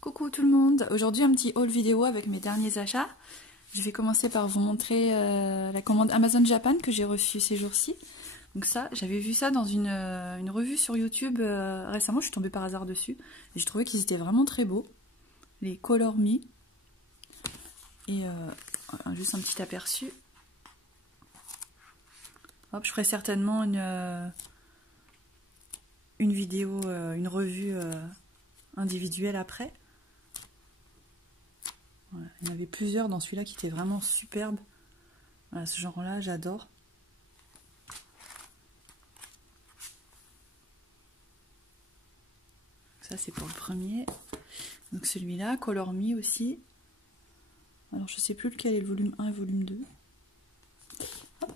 Coucou tout le monde, aujourd'hui un petit haul vidéo avec mes derniers achats. Je vais commencer par vous montrer la commande Amazon Japan que j'ai reçue ces jours-ci. Donc ça, j'avais vu ça dans une revue sur YouTube récemment, je suis tombée par hasard dessus. Et je trouvais qu'ils étaient vraiment très beaux, les Color Me. Et juste un petit aperçu. Hop, je ferai certainement une vidéo, une revue individuelle après. Voilà, il y en avait plusieurs dans celui-là qui étaient vraiment superbes. Voilà, ce genre-là, j'adore. Ça, c'est pour le premier. Donc celui-là, Color Me aussi. Alors, je sais plus lequel est le volume 1 et volume 2. Hop.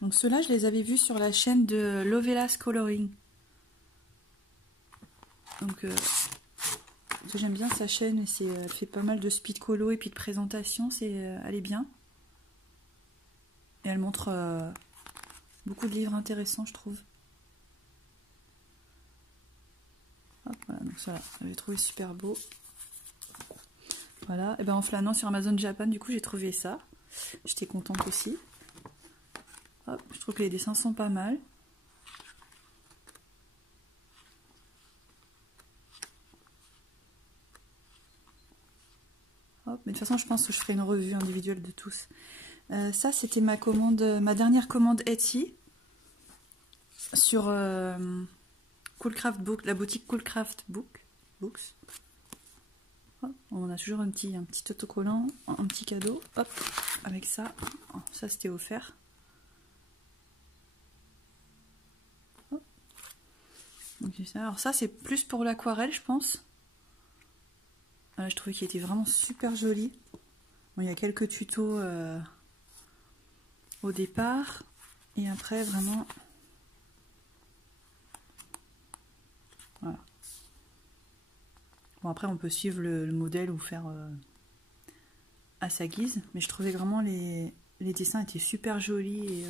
Donc ceux-là, je les avais vus sur la chaîne de Lovelas Coloring. Donc j'aime bien sa chaîne, et elle fait pas mal de speed colo et puis de présentation, elle est bien. Et elle montre beaucoup de livres intéressants, je trouve. Hop, voilà, donc ça, j'avais trouvé super beau. Voilà, et ben en flânant sur Amazon Japan, du coup j'ai trouvé ça. J'étais contente aussi. Hop, je trouve que les dessins sont pas mal. Hop, mais de toute façon, je pense que je ferai une revue individuelle de tous. Ça, c'était ma dernière commande Etsy sur Cool Craft Book, la boutique Cool Craft Books. Hop, on a toujours un petit autocollant, un petit cadeau. Hop, avec ça. Ça, c'était offert. Hop. Donc, alors ça, c'est plus pour l'aquarelle, je pense. Je trouvais qu'il était vraiment super joli. Bon, il y a quelques tutos au départ. Et après, vraiment... Voilà. Bon, après, on peut suivre le modèle ou faire à sa guise. Mais je trouvais vraiment les dessins étaient super jolis. Et,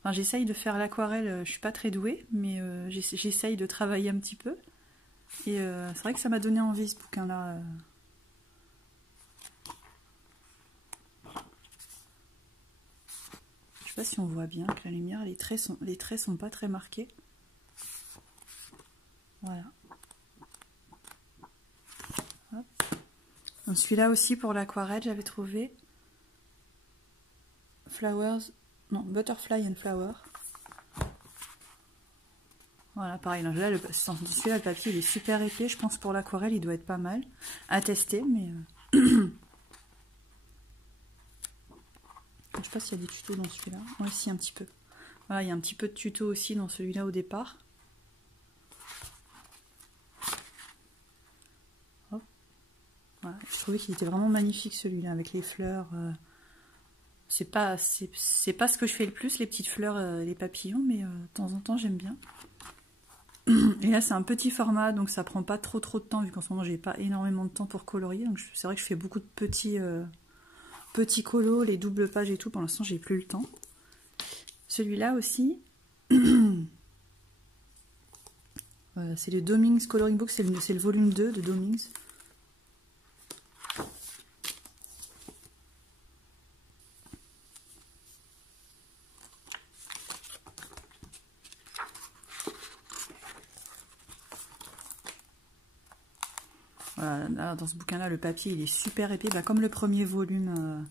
enfin, j'essaye de faire l'aquarelle. Je suis pas très douée, mais j'essaye de travailler un petit peu. Et c'est vrai que ça m'a donné envie, ce bouquin-là. Je sais pas si on voit bien que la lumière, les traits sont pas très marqués. Voilà. Donc celui-là aussi pour l'aquarelle, j'avais trouvé Butterfly and Flower. Voilà, pareil. Là, celui-là, le papier, il est super épais. Je pense pour l'aquarelle, il doit être pas mal à tester, mais je sais pas s'il y a des tutos dans celui-là. Ouais, si, un petit peu. Voilà, il y a un petit peu de tuto aussi dans celui-là au départ. Hop. Voilà, je trouvais qu'il était vraiment magnifique celui-là avec les fleurs. C'est pas ce que je fais le plus, les petites fleurs, les papillons, mais de temps en temps j'aime bien. Et là c'est un petit format, donc ça prend pas trop de temps vu qu'en ce moment j'ai pas énormément de temps pour colorier. Donc c'est vrai que je fais beaucoup de petits colos, les doubles pages et tout. Pour l'instant j'ai plus le temps. Celui-là aussi, c'est le Domings Coloring Book, c'est le volume 2 de Domings. Voilà, là, dans ce bouquin-là, le papier il est super épais, comme le premier volume.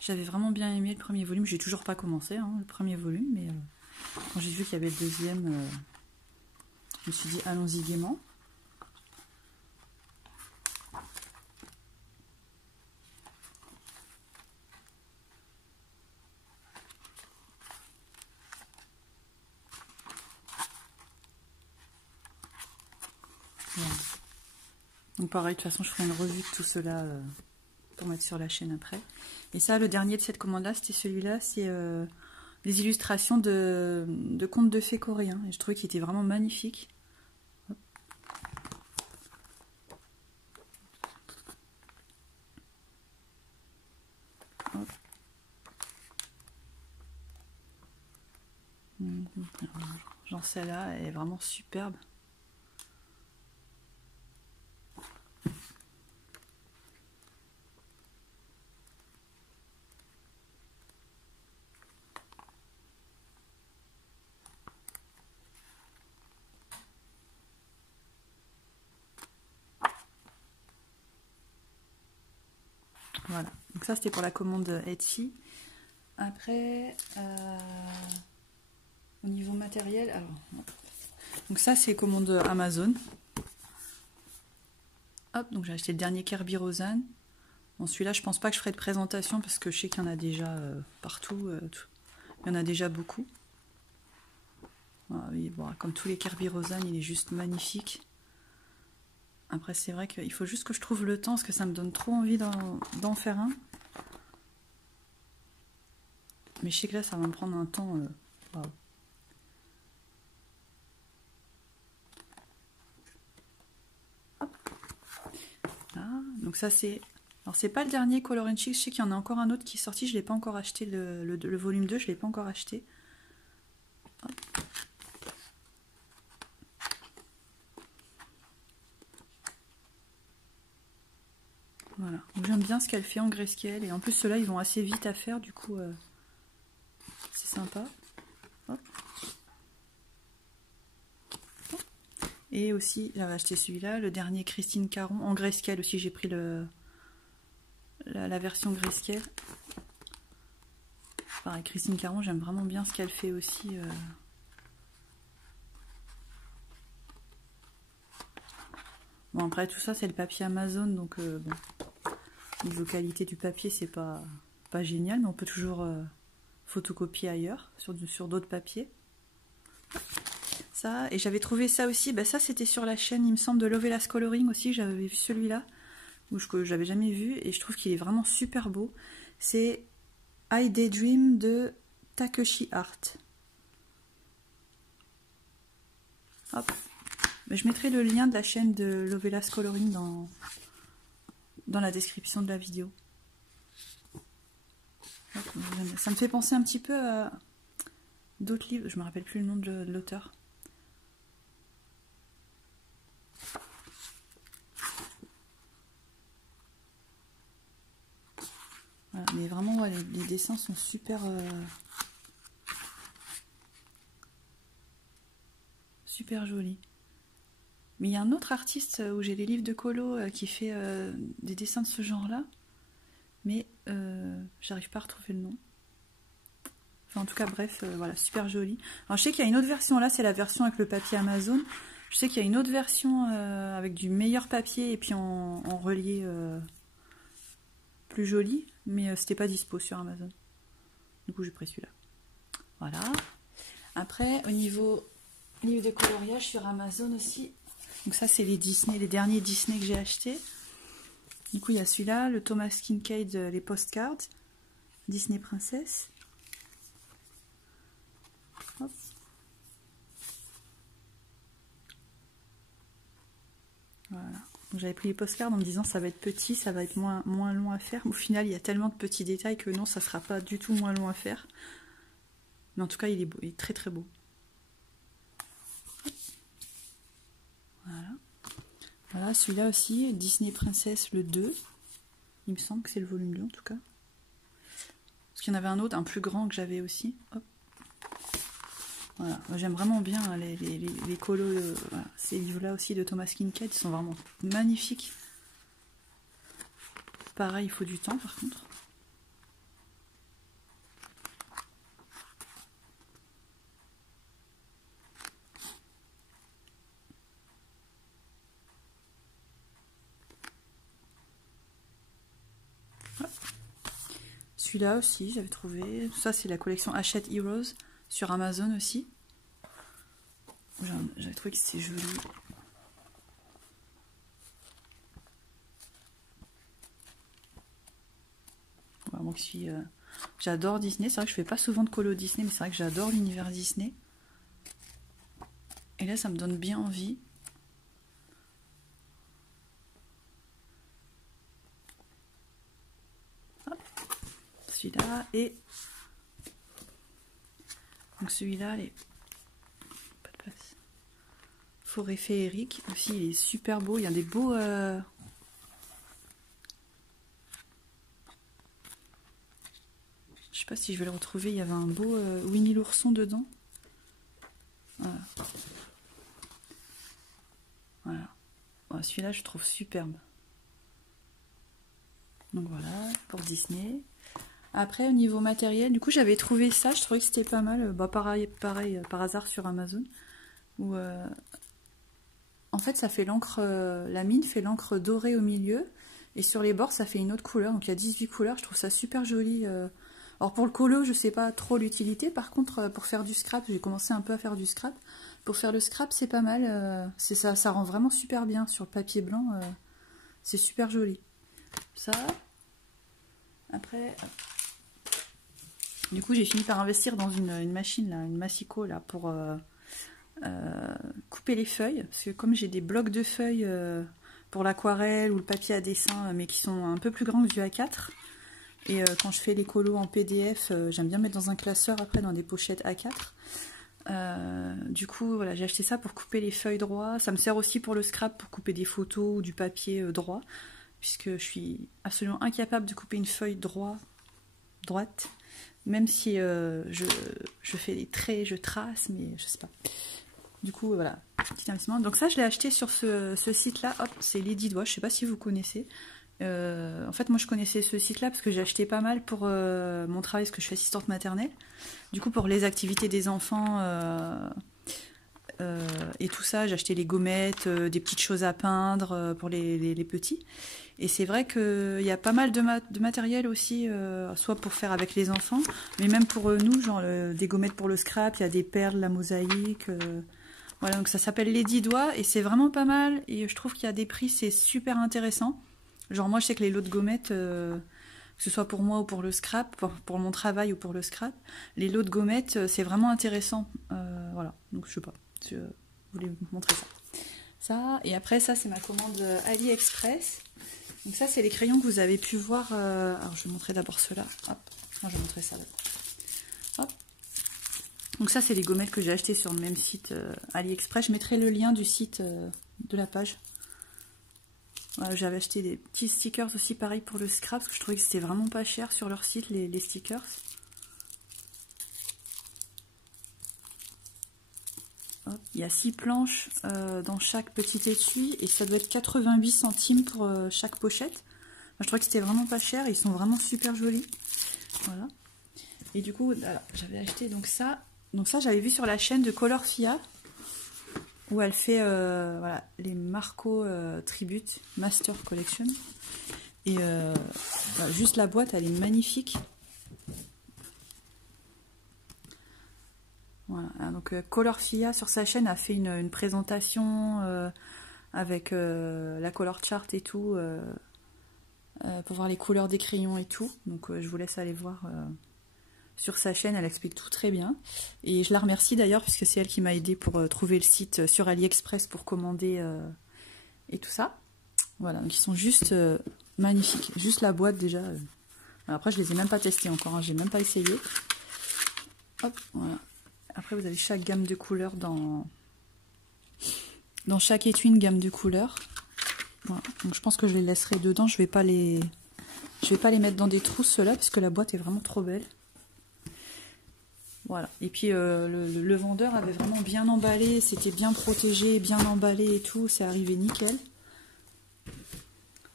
J'avais vraiment bien aimé le premier volume. J'ai toujours pas commencé le premier volume, mais quand j'ai vu qu'il y avait le deuxième, je me suis dit allons-y gaiement. Voilà. Donc pareil, de toute façon je ferai une revue de tout cela pour mettre sur la chaîne après. Et ça, le dernier de cette commande-là, c'était celui-là, c'est les illustrations de contes de fées coréens. Et je trouvais qu'il était vraiment magnifique. Hop. Hop. Genre celle-là, elle est vraiment superbe. Voilà, donc ça c'était pour la commande Etsy. Après, au niveau matériel, alors, donc ça c'est commande Amazon. Hop, donc j'ai acheté le dernier Kerby Roseanne. Bon, celui-là je pense pas que je ferai de présentation parce que je sais qu'il y en a déjà partout. Il y en a déjà beaucoup. Ah, oui, bon, comme tous les Kerby Roseanne, il est juste magnifique. Après, c'est vrai qu'il faut juste que je trouve le temps parce que ça me donne trop envie d'en faire un. Mais je sais que là, ça va me prendre un temps. Wow. Ah, donc ça, c'est... Alors, c'est pas le dernier Color & Chic. Je sais qu'il y en a encore un autre qui est sorti. Je ne l'ai pas encore acheté. Le volume 2, je ne l'ai pas encore acheté. Hop. Voilà, j'aime bien ce qu'elle fait en grayscale et en plus ceux-là ils vont assez vite à faire, du coup c'est sympa. Hop. Et aussi j'avais acheté celui-là, le dernier Christine Caron en grayscale aussi, j'ai pris la version grayscale. Pareil, Christine Caron, j'aime vraiment bien ce qu'elle fait aussi. Bon, après tout ça c'est le papier Amazon, donc bon, niveau qualité du papier c'est pas génial, mais on peut toujours photocopier ailleurs sur d'autres papiers. Ça, et j'avais trouvé ça aussi, bah ça c'était sur la chaîne il me semble de Lovelas Coloring aussi, j'avais vu celui-là que j'avais jamais vu et je trouve qu'il est vraiment super beau. C'est I Daydream de Takeshi Art. Hop. Mais je mettrai le lien de la chaîne de Lovelas Coloring dans la description de la vidéo. Hop, ça me fait penser un petit peu à d'autres livres, je me rappelle plus le nom de l'auteur. Voilà, mais vraiment ouais, les dessins sont super super jolis. Mais il y a un autre artiste où j'ai des livres de colo qui fait des dessins de ce genre-là, mais j'arrive pas à retrouver le nom. Enfin, en tout cas, bref, voilà, super joli. Alors, je sais qu'il y a une autre version, là, c'est la version avec le papier Amazon. Je sais qu'il y a une autre version avec du meilleur papier et puis en relié plus joli, mais c'était pas dispo sur Amazon. Du coup, j'ai pris celui-là. Voilà. Après, au niveau livre de coloriage sur Amazon aussi. Donc ça, c'est les Disney, les derniers Disney que j'ai achetés. Du coup, il y a celui-là, le Thomas Kincaid, les postcards, Disney Princess. Hop. Voilà. J'avais pris les postcards en me disant ça va être petit, ça va être moins long à faire. Au final, il y a tellement de petits détails que non, ça sera pas du tout moins long à faire. Mais en tout cas, il est beau, il est très très beau. Voilà. Voilà, celui-là aussi, Disney Princess le 2. Il me semble que c'est le volume 2 en tout cas. Parce qu'il y en avait un autre, un plus grand que j'avais aussi. Hop. Voilà, j'aime vraiment bien les colos, voilà. Ces livres-là aussi de Thomas Kincaid, ils sont vraiment magnifiques. Pareil, il faut du temps par contre. Celui-là aussi, j'avais trouvé. Ça, c'est la collection Hachette Heroes sur Amazon aussi. J'avais trouvé que c'est joli. Moi qui suis, j'adore Disney. C'est vrai que je fais pas souvent de colo Disney, mais c'est vrai que j'adore l'univers Disney. Et là, ça me donne bien envie. Celui-là et Donc celui-là, pas de place. Forêt féerique aussi, il est super beau. Il y a des beaux... Je sais pas si je vais le retrouver. Il y avait un beau Winnie l'ourson dedans. Voilà. Voilà. Bon, celui-là, je trouve superbe. Donc voilà, pour Disney. Après, au niveau matériel, du coup, j'avais trouvé ça. Je trouvais que c'était pas mal. Bah, pareil, par hasard sur Amazon. Où, en fait, ça fait l'encre... la mine fait l'encre dorée au milieu. Et sur les bords, ça fait une autre couleur. Donc il y a 18 couleurs. Je trouve ça super joli. Alors pour le colo, je sais pas trop l'utilité. Par contre, pour faire du scrap, j'ai commencé un peu à faire du scrap. Pour faire le scrap, c'est pas mal. Ça rend vraiment super bien sur le papier blanc. C'est super joli. Ça. Après, du coup, j'ai fini par investir dans une machine, là, une Massico, là, pour couper les feuilles. Parce que comme j'ai des blocs de feuilles pour l'aquarelle ou le papier à dessin, mais qui sont un peu plus grands que du A4. Et quand je fais les colos en PDF, j'aime bien mettre dans un classeur après dans des pochettes A4. Du coup, voilà, j'ai acheté ça pour couper les feuilles droit. Ça me sert aussi pour le scrap, pour couper des photos ou du papier droit. Puisque je suis absolument incapable de couper une feuille droite. Même si je fais des traits, je trace, mais je sais pas. Du coup, voilà, petit investissement. Donc ça, je l'ai acheté sur ce site-là. Hop, c'est Lady Doigt, je sais pas si vous connaissez. En fait, moi, je connaissais ce site-là parce que j'ai acheté pas mal pour mon travail, parce que je suis assistante maternelle. Du coup, pour les activités des enfants et tout ça, j'ai acheté les gommettes, des petites choses à peindre pour les petits. Et c'est vrai qu'il y a pas mal de matériel aussi, soit pour faire avec les enfants, mais même pour nous, genre des gommettes pour le scrap, il y a des perles, la mosaïque. Voilà, donc ça s'appelle Lady Doigt et c'est vraiment pas mal. Et je trouve qu'il y a des prix, c'est super intéressant. Genre moi, je sais que les lots de gommettes, que ce soit pour moi ou pour le scrap, pour mon travail ou pour le scrap, les lots de gommettes, c'est vraiment intéressant. Voilà, donc je sais pas, je voulais vous montrer ça. Ça, et après ça, c'est ma commande AliExpress. Donc ça, c'est les crayons que vous avez pu voir. Alors, je vais montrer d'abord ceux-là. Hop, moi, je vais montrer ça d'abord. Hop. Donc ça, c'est les gommettes que j'ai achetées sur le même site AliExpress. Je mettrai le lien du site de la page. Voilà, j'avais acheté des petits stickers aussi, pareil pour le scrap, parce que je trouvais que c'était vraiment pas cher sur leur site, les stickers. Hop. Il y a 6 planches dans chaque petit étui et ça doit être 88 centimes pour chaque pochette. Moi, je trouvais que c'était vraiment pas cher, ils sont vraiment super jolis. Voilà. Et du coup, j'avais acheté donc ça. Donc ça, j'avais vu sur la chaîne de Color Fia où elle fait voilà, les Marco Tribute Master Collection. Et voilà, juste la boîte, elle est magnifique. Voilà, donc Color Fia sur sa chaîne a fait une présentation avec la color chart et tout pour voir les couleurs des crayons et tout. Donc je vous laisse aller voir sur sa chaîne, elle explique tout très bien. Et je la remercie d'ailleurs puisque c'est elle qui m'a aidé pour trouver le site sur AliExpress pour commander et tout ça. Voilà, donc ils sont juste magnifiques. Juste la boîte déjà. Après je les ai même pas testés encore, hein, j'ai même pas essayé. Hop, voilà. Après, vous avez chaque gamme de couleurs dans chaque étui, une gamme de couleurs. Voilà. Donc, je pense que je les laisserai dedans. Je vais pas les mettre dans des trousses, ceux-là, puisque la boîte est vraiment trop belle. Voilà. Et puis, le vendeur avait vraiment bien emballé. C'était bien protégé, bien emballé et tout. C'est arrivé nickel.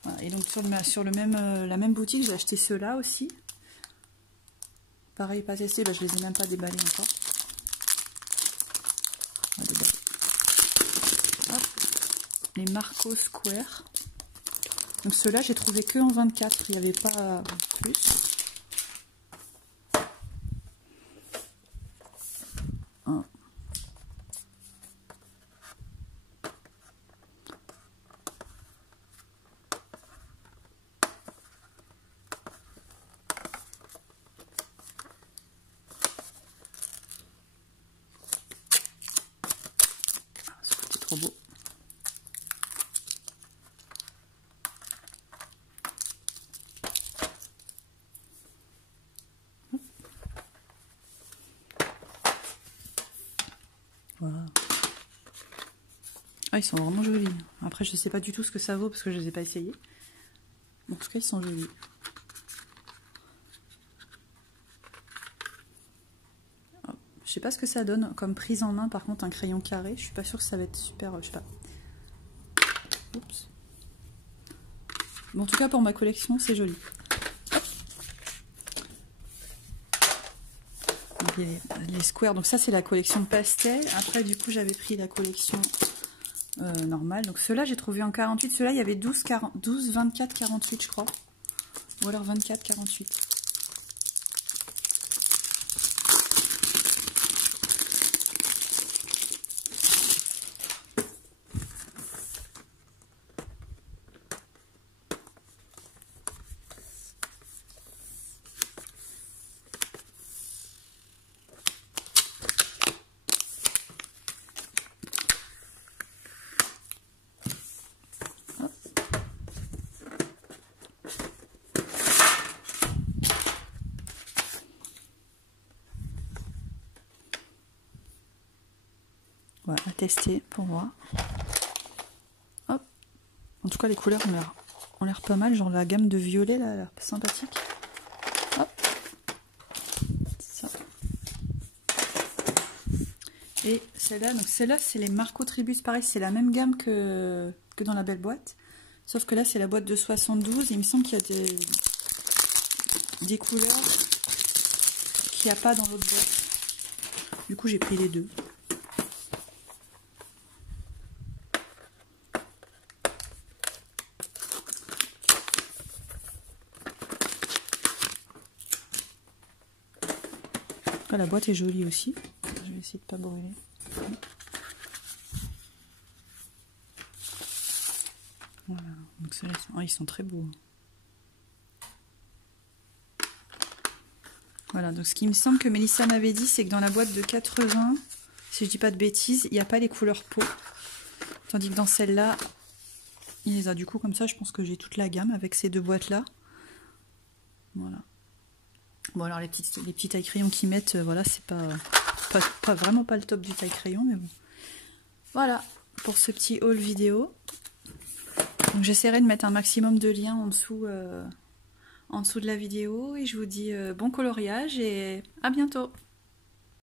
Voilà. Et donc, sur la même boutique, j'ai acheté ceux-là aussi. Pareil, pas testé. Bah, je les ai même pas déballés encore. Hop. Les Marco Square. Donc ceux-là, j'ai trouvé que en 24. Il n'y avait pas plus. Un. C'est trop beau. Voilà. Ah, ils sont vraiment jolis. Après, je sais pas du tout ce que ça vaut parce que je les ai pas essayés. En tout cas, ils sont jolis. Je sais pas ce que ça donne comme prise en main. Par contre, un crayon carré, je suis pas sûre que ça va être super. Je sais pas. Oups. Bon, en tout cas, pour ma collection, c'est joli. Donc, les squares. Donc ça, c'est la collection pastel. Après, du coup, j'avais pris la collection normale. Donc ceux-là, j'ai trouvé en 48. Ceux-là, il y avait 12, 24, 48, je crois. Ou alors 24, 48. Voilà, à tester pour voir. Hop. En tout cas, les couleurs ont l'air pas mal. Genre la gamme de violet, là, a l'air sympathique. Hop. Ça. Et celle-là, donc celle-là, c'est les Marco Tribus. Pareil, c'est la même gamme que dans la belle boîte. Sauf que là, c'est la boîte de 72. Il me semble qu'il y a des couleurs qu'il n'y a pas dans l'autre boîte. Du coup, j'ai pris les deux. La boîte est jolie aussi. Je vais essayer de pas brûler. Voilà. Donc ceux-là, ils sont très beaux. Voilà. Donc ce qui me semble que Mélissa m'avait dit, c'est que dans la boîte de 80, si je dis pas de bêtises, il n'y a pas les couleurs peau. Tandis que dans celle-là, il les a. Du coup, comme ça, je pense que j'ai toute la gamme avec ces deux boîtes-là. Voilà. Bon, alors les petits taille-crayons qu'ils mettent, voilà, c'est vraiment pas le top du taille-crayon, mais bon. Voilà pour ce petit haul vidéo. Donc j'essaierai de mettre un maximum de liens en dessous de la vidéo et je vous dis bon coloriage et à bientôt.